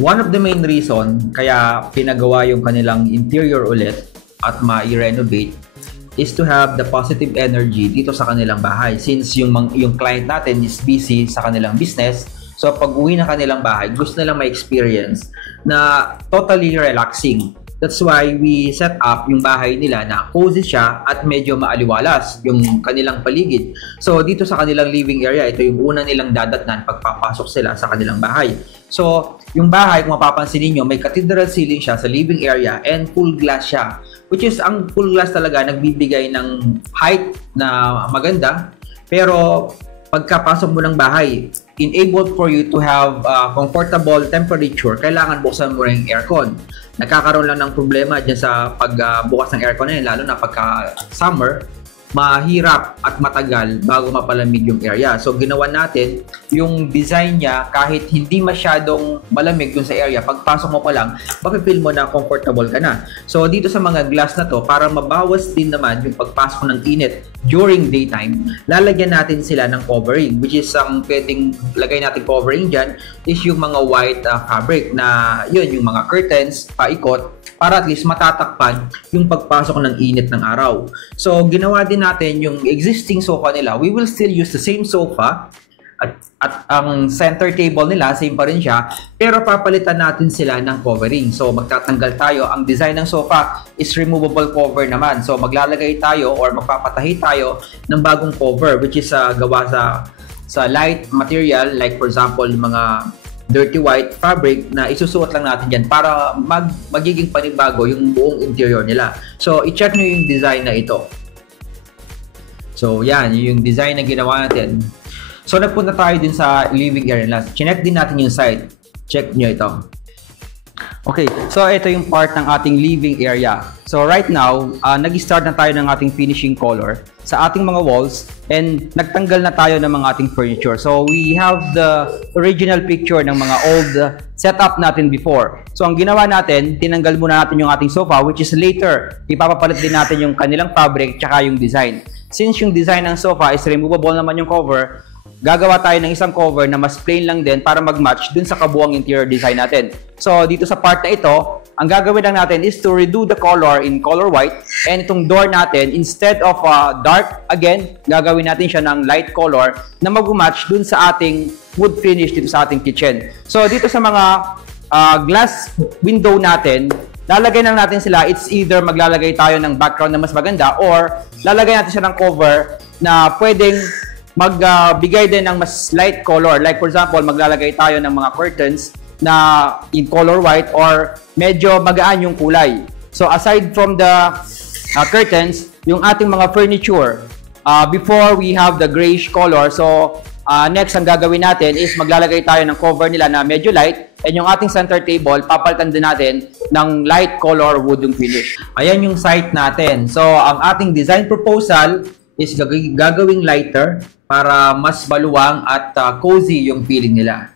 One of the main reason kaya pinagawa yung kanilang interior ulit at ma-renovate is to have the positive energy dito sa kanilang bahay. Since yung client natin is busy sa kanilang business, so pag uwi na kanilang bahay, gusto nilang ma-experience na totally relaxing. That's why we set up yung bahay nila na cozy siya at medyo maaliwalas yung kanilang paligid. So dito sa kanilang living area, ito yung una nilang dadatnan pagpapasok sila sa kanilang bahay. So yung bahay, kung mapapansin niyo, may cathedral ceiling siya sa living area and full glass siya. Which is, ang full glass talaga nagbibigay ng height na maganda. Pero pagkapasok mo ng bahay, enabled for you to have comfortable temperature, kailangan buksan mo rin yung aircon. Nagkakaroon lang ng problema dyan sa pagbukas ng aircon na yun, lalo na pagka summer, mahirap at matagal bago mapalamig yung area. So ginawa natin yung design niya, kahit hindi masyadong malamig dun sa area, pagpasok mo pa lang, mapipil mo na comfortable ka na. So dito sa mga glass na to, para mabawas din naman yung pagpasok ng init during daytime, lalagyan natin sila ng covering, which is ang pwedeng lagay natin covering dyan is yung mga white fabric na yun, yung mga curtains paikot, para at least matatakpan yung pagpasok ng init ng araw. So, ginawa din natin yung existing sofa nila. We will still use the same sofa at ang center table nila, same pa rin siya, pero papalitan natin sila ng covering. So, magtatanggal tayo. Ang design ng sofa is removable cover naman. So, maglalagay tayo or magpapatahi tayo ng bagong cover, which is gawa sa light material, like for example, mga dirty white fabric na isusuot lang natin dyan para magiging panibago yung buong interior nila. So, i-check nyo yung design na ito. So, yan, yung design na ginawa natin. So, nagpunta tayo din sa living area nila. Chinek din natin yung side. Check nyo ito. Okay, so ito yung part ng ating living area. So right now, nag-start na tayo ng ating finishing color sa ating mga walls and nagtanggal na tayo ng mga ating furniture. So we have the original picture ng mga old setup natin before. So ang ginawa natin, tinanggal muna natin yung ating sofa, which is later, ipapapalit din natin yung kanilang fabric tsaka yung design. Since yung design ng sofa is removable naman yung cover, gagawa tayo ng isang cover na mas plain lang din para mag-match dun sa kabuuang interior design natin. So, dito sa part na ito, ang gagawin lang natin is to redo the color in color white, and itong door natin, instead of dark, again, gagawin natin siya ng light color na mag-match dun sa ating wood finish dito sa ating kitchen. So, dito sa mga glass window natin, lalagay lang natin sila, it's either maglalagay tayo ng background na mas maganda or lalagay natin siya ng cover na pwedeng magbigay din ng mas light color. Like for example, maglalagay tayo ng mga curtains na in color white or medyo magaan yung kulay. So aside from the curtains, yung ating mga furniture, before we have the grayish color, so next ang gagawin natin is maglalagay tayo ng cover nila na medyo light, and yung ating center table, papalitan din natin ng light color wooden finish. Ayan yung site natin. So ang ating design proposal is gagawing lighter para mas maluwang at cozy yung feeling nila.